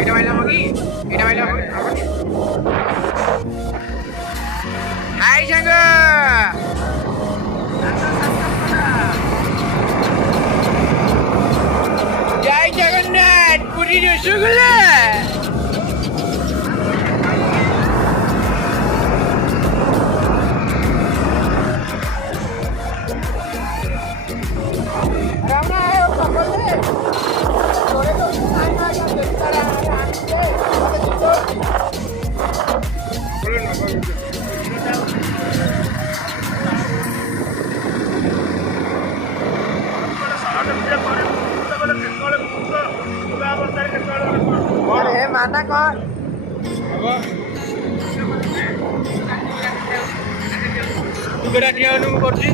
এটা বাইলাম কি এটা বাইলাম হাই সাঙ্গ জয় Jagannath Puri rasgulla mana kok juga dia nunggu kursi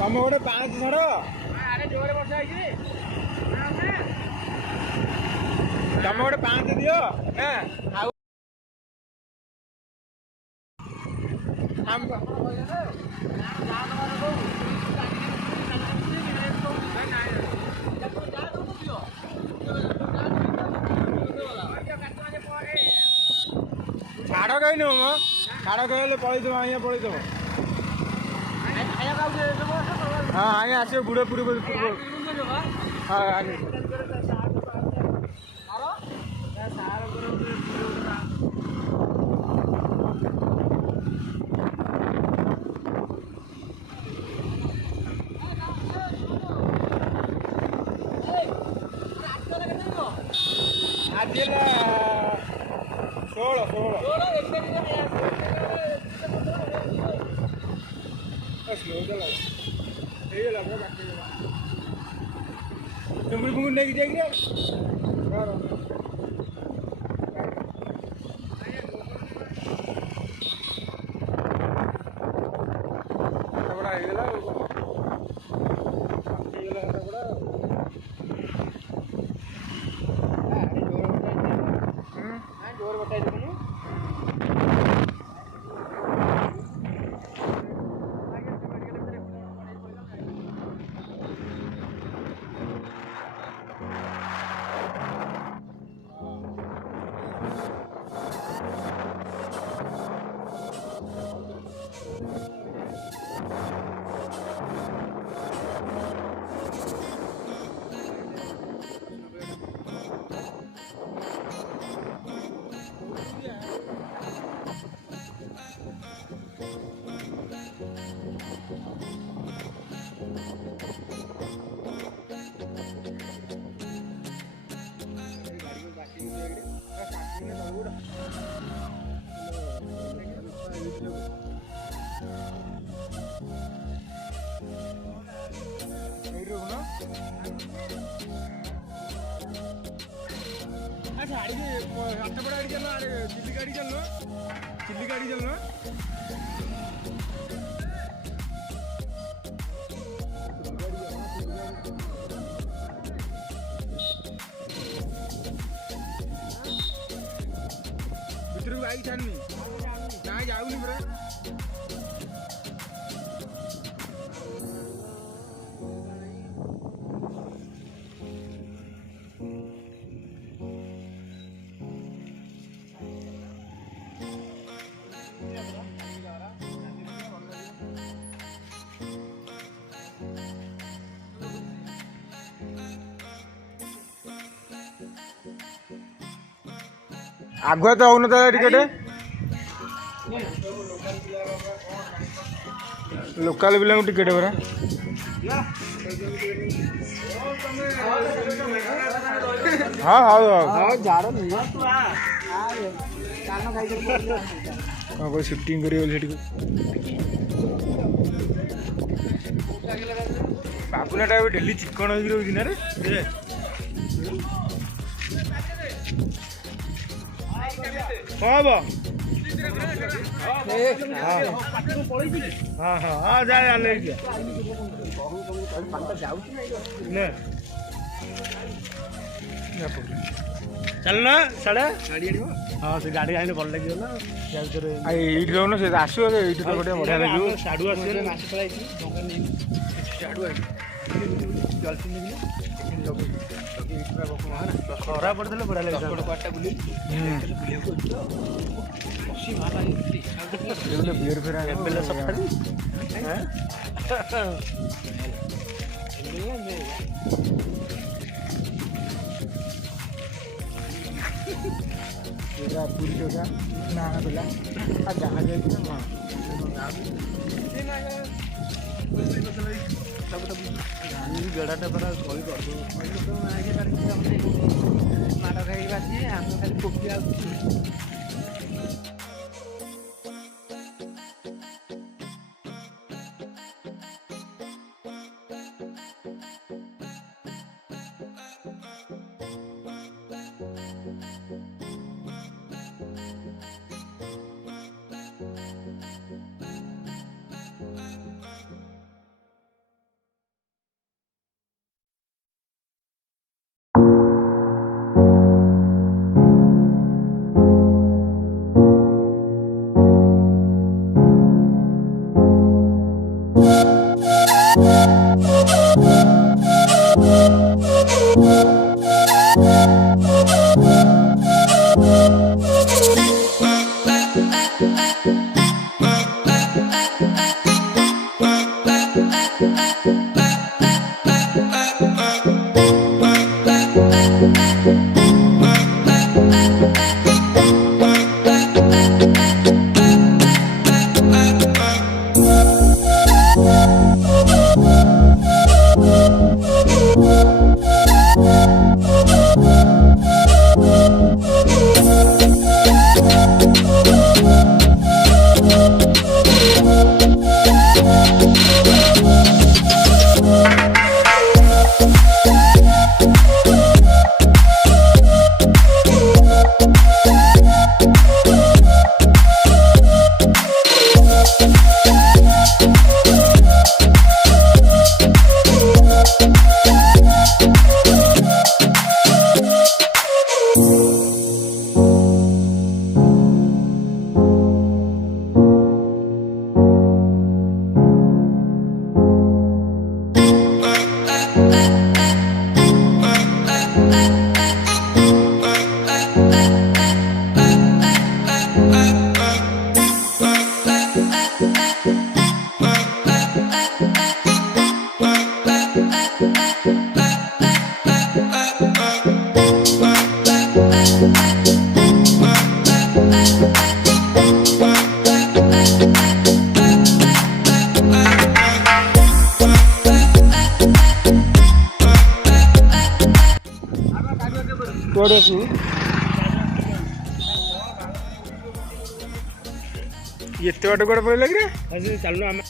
ତମ ଗୋଟେ 5 ଧର ଆରେ ଜୋରେ ବର୍ଷା ହେଇଛି ତମ ଗୋଟେ 5 ଦିଅ ନା ଆଉ ଛାଡ଼ କହିନୁ ମ ଛାଡ଼ କହିଲେ ପଳେଇଥିବ ଆଜ୍ଞା ପଳେଇଥିବ हाँ आगे आसे बुढ़े पूरे हाँ आगे आज 16 तुम्हें घूमने नहीं जाएंगे चिल्ली गाड़ी चलना भितर को बाइक छाड़नी ना जाऊनी पूरा आगुआ तो होना था टिकट लोकल पिला टिकट परा हाँ हाँ हाँ शिफ्टिंग करिए बाबुनाटा डेली चिकन हो रही ना रे हाँ बा हाँ हाँ हाँ जा ले चलना साढ़े हाँ से गाड़ी आने भल लगे ना ये रोन से आसो ये गोटे बढ़िया लगे साढ़ू खरा पड़े बढ़िया लगे बियर फेर पूरी जगह ना पिला जहाँ जाए गड़ाटा परा कल कर माड़ खाई आम खाली कोपी ଏତେ ବାଟ କୁଆଡ଼େ ପଳେଇଲା କି ଚାଲୁନ ଆମେ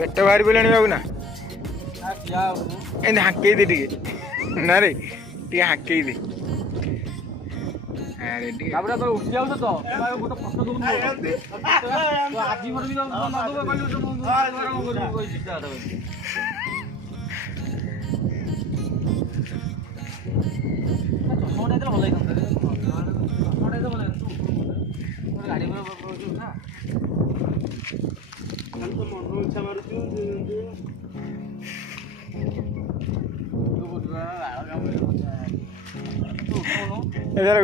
पेट बाहरी पड़े बाबू ना हाके दे ना रे हाके दे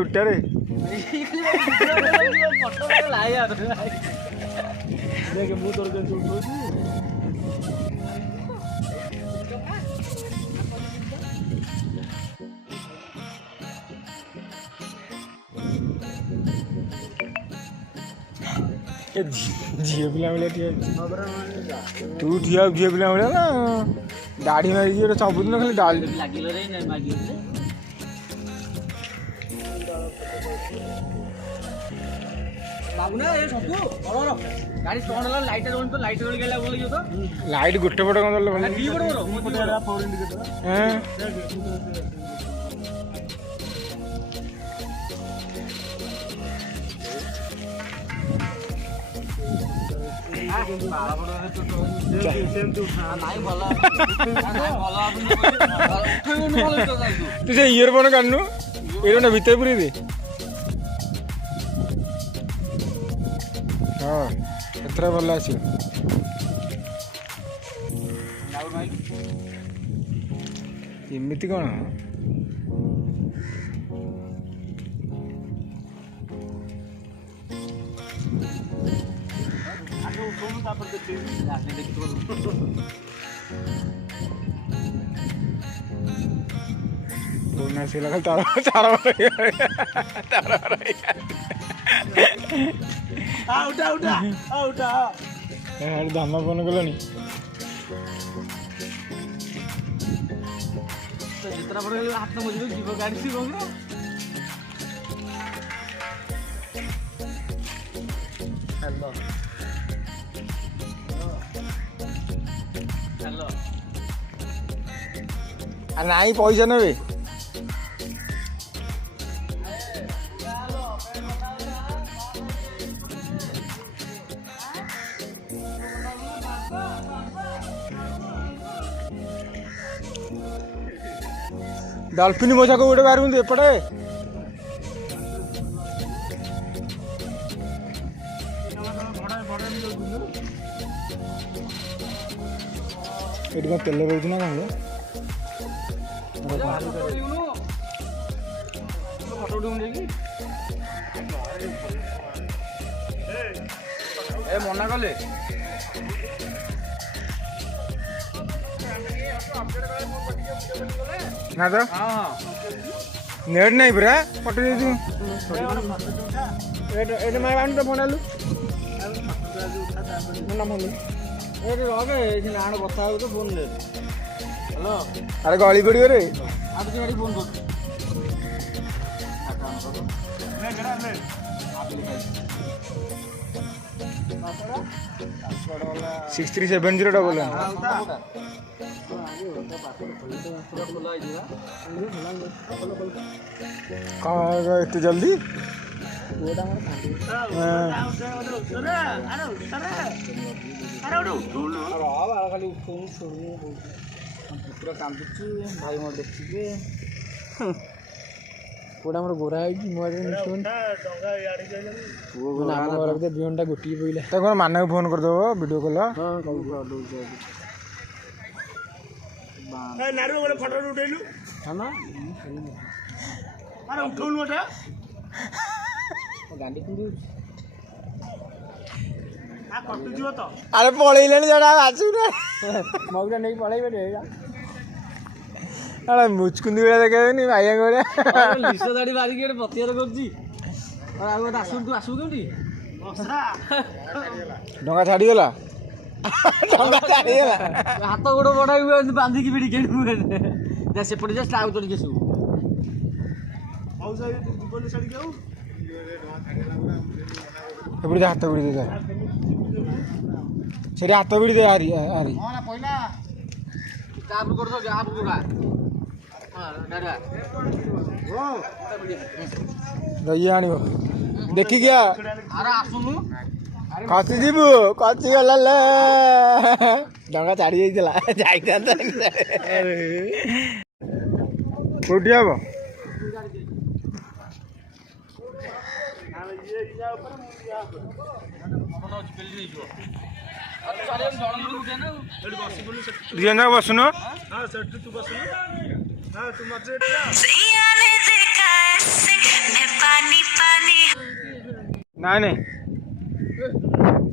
उठा रे देख मु तोर झील पिला तू ठिया झील पिला ना दाढ़ी मारी सबुदिन खाली डाल लाइट गोटे पट तू से इयरफोन काढनु इयरफोन भीतर पूरी दे हाँ एथरा भल आस एमती कौन से लगा तारा तारा उठा उठा उठा धामा फोन कलनी हाथ मजबूत जीव गाड़ी सी हेलो हेलो नाई पैसा ने डॉल्फिन मजा को गोटे बाहर एपटे ये तेल रोज ना मना कले ना तो नेट नहीं पूरा पटे तो बनालु बता तो फोन ले हेलो अरे गली पड़ो रे फोन कर 6370 कहाँ एते जल्दी ଖାଲି ଉଠଉନି ଛୋଡ଼ୁନି ପୁରା କାନ୍ଦୁଛି ଭାଇ ମୋର ଦେଖିବେ ପୁଅଟା ଆମର ଗୋରା ହେଇଛି ନୂଆ ଆମ ଘର ଭିତରେ ବିହନଟା ଗୋଟିଏ ପଇଲା ତାକୁ କ'ଣ ମାନଙ୍କୁ ଫୋନ୍ କରିଦେବ ଭିଡ଼ିଓ କଲ୍ ଉଠେଇଲୁ ଗାଣ୍ଡି ଆରେ ପଳେଇଲେଣି ଜଣେ ଆସୁନା ମଗୁଟା ନେଇକି ପଳେଇବେ ମୁଚକୁନ୍ଦି ଭଳିଆ ଦେଖାଯାଉନି ଭାଇଆଙ୍କ ଭଳିଆ ନିଶ ଦାଢ଼ି ମାରିକି ଗୋଟେ ପତିଆର କରୁଛି ଆଉ ଗୋଟେ ତୁ ଆସିବୁ କେମିତି ଡଙ୍ଗା ଛାଡ଼ିଗଲା ଡଙ୍ଗା ଛାଡ଼ିଗଲା ହାତ ଗୋଡ଼ ବଢ଼ାଇବୁ ବାନ୍ଧିକି ବିଡ଼ି କିଣିବୁ ସେପଟେ ଯା ଆଉ ତୋର ଯିଏ ସବୁ ଏପଟେ ହାତ ବିଡ଼ି ଦେ ସେଠି ହାତ ବିଡ଼ି ଦେ ହାରି ହାରି ଇଏ ଆଣିବ ଦେଖିକି ଆସୁନୁ ଖସିଯିବୁ ଖସିଗଲା ଡଙ୍ଗା ଛାଡ଼ି ଯାଇଥିଲା ଯାଇଥାନ୍ତା କୋଉଠି ହବ ବସୁନ ନାଇଁ ନାଇଁ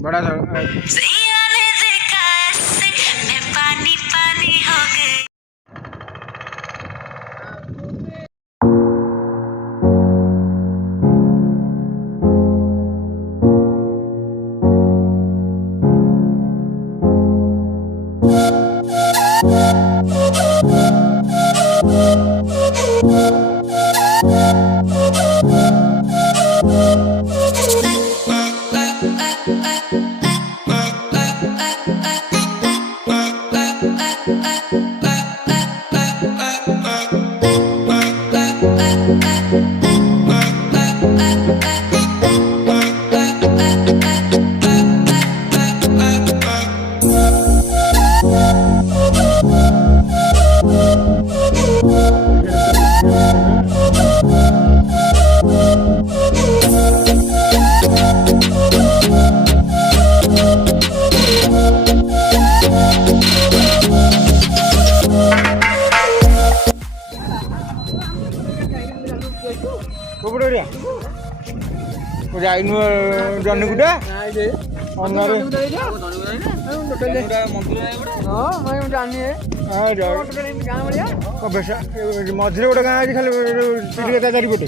बड़ा ଯାଇନୁ ଜହ୍ନିଗୁଡ଼ା ମଝିରେ ଗୋଟେ ଗାଁ ଅଛି ଖାଲି ଚାରିପଟେ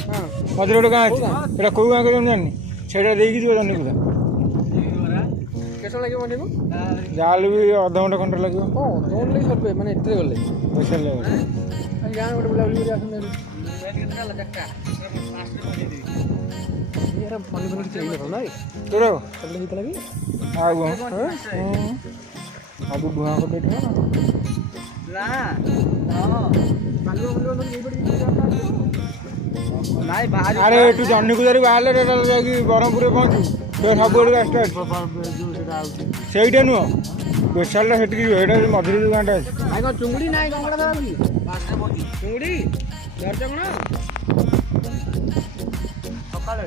ମଝିରେ ଗୋଟେ ଗାଁ ଅଛି ସେଇଟା କୋଉ ଗାଁ କେଜାଣି ଜାଣିନି ସେଇଟା ଦେଇକି ଯିବ ଜହ୍ନିଗୁଡ଼ା କେତେ ଲାଗିବ ମଣ୍ଡିକୁ ଯାହାହେଲେ ବି ଅଧଘଣ୍ଟା ଖଣ୍ଡେ ଲାଗିବ ମାନେ ଏତେ ଗଲେ ପଇସା ଲାଗିବ ଗାଁ ଗୋଟେ ବୁଲାବୁଲି କରି ଆସନ୍ତୁ ତୋର ହେଇଥିଲା କି ଆଉ ସବୁ ଧୂଆଁ କରିଦେଇଥିବ ଆରେ ଏଠୁ ଜହ୍ନିଗୁଡ଼ାରୁ ବାହାରିଲେ ଯାଇକି ବ୍ରହ୍ମପୁରରେ ପହଞ୍ଚିବୁ ସବୁଆଡ଼ୁ ରାସ୍ତା ଅଛି ସେଇଟା ନୁହଁ ସ୍ପେଶାଲଟା ସେଠିକି ଯିବ ଏଇଟା ମଝିରେ ଯେଉଁ ଗାଁଟା ଅଛି ଚୁଙ୍ଗୁଡ଼ି ନାଇଁ କଙ୍କଡ଼ା ଚୁଙ୍ଗୁଡ଼ି ଧରିଛ କ'ଣ ସକାଳେ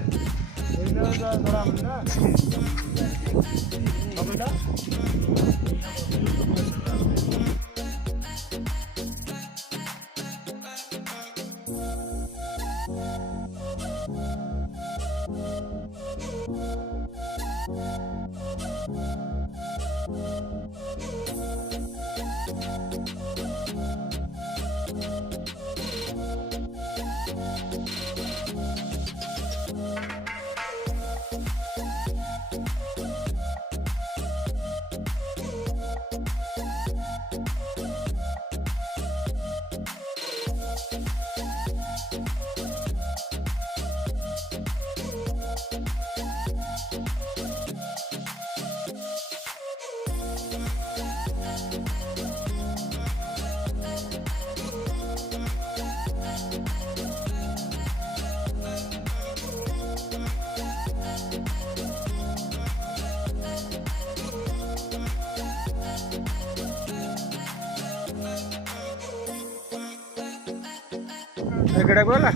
ଏକଟା ଗଲା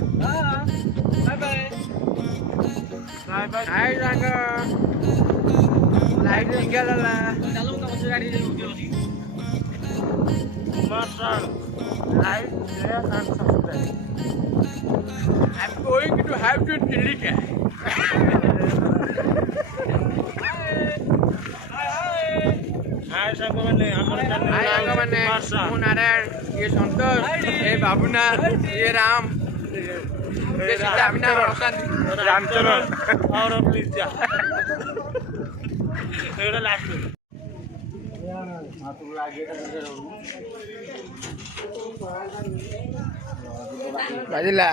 ବାଏ ବାଏ ହାଇ ସାଙ୍ଗ ଲାଇଟ୍ ନିଗାଲା ଚାଲ ମୁଁ ତମ ଗାଡ଼ି ଯାଉଛି Marshall, live there and subscribe. I'm going to have to delete it. Hi, Sangamane. Hi, Sangamane. I'm Narayan. ये संतोष. ये बाबूना. ये राम. ये सीतामिना रोशन. रामचरण. और प्लीज जा. ये लास्ट. बाजिला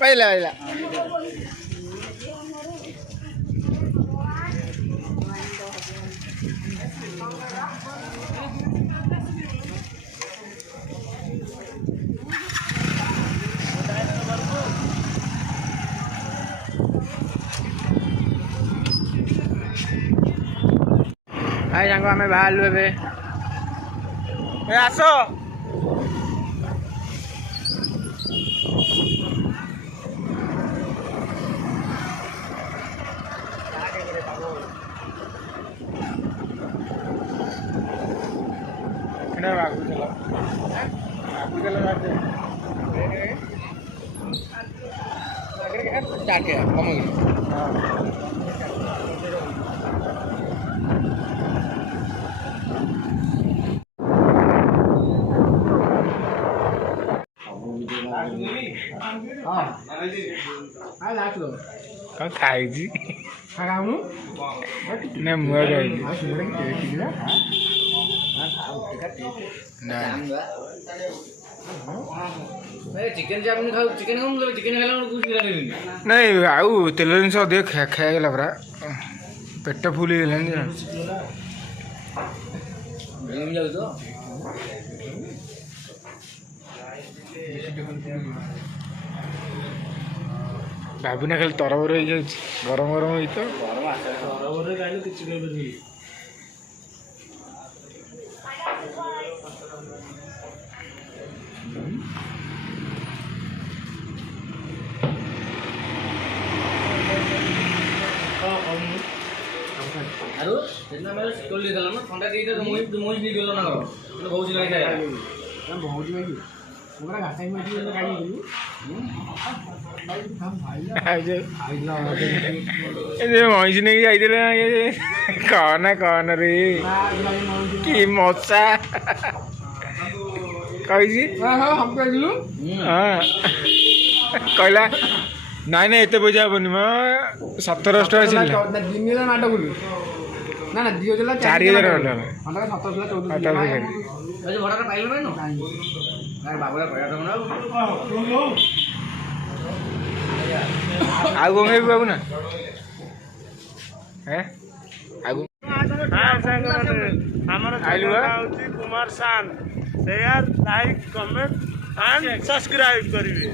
पहिला पहिला हाय सांग आम बाहर ए आस कौन खाई ना मुआ गई चिकेन चाउमिन खाऊ चिकेन खाऊ चिकेन खाइला कुछ नहीं आउ तेल जिन अधिक खागला पूरा पेट फुल भाभी ना खाली तरबर हो गरम गरम हुई तो ଆରୁ ସେଦିନ ଆମେ ଷ୍ଟୋଲ ଦେଇଦେଲା ନା ଥଣ୍ଡା ଦେଇଦେ ମୋଇ ବି ଗଲ ନା କର ମାନେ ବହୁତ ଲାଗି ଖାଇବା ନା ବହୁତ ଲାଗି ପୁରା ଘାଟାଇ ମାଟି ଗଲେ ଗାଡ଼ି ଗଲୁ ମଇଁଷି ନେଇକି ଯାଇଥିଲେ କହନା ରେ କି ମଶା କହିଛି କହିଲା ନାଇଁ ନାଇଁ ଏତେ ପଇସା ହବନି ମ 1700 ଟଙ୍କା ছিল ନା ନା 2000 4000 ଟଙ୍କା ଭଡ଼ାଟା ପାଇଲ ନା ବାବୁଲା ପଇସା ଦେବ ନା ଆଉ କଣ ଖାଇବୁ ବାବୁ ନା ଆମର ହଉଛି କୁମାର ସାନ୍ share like comment and subscribe କରିବେ।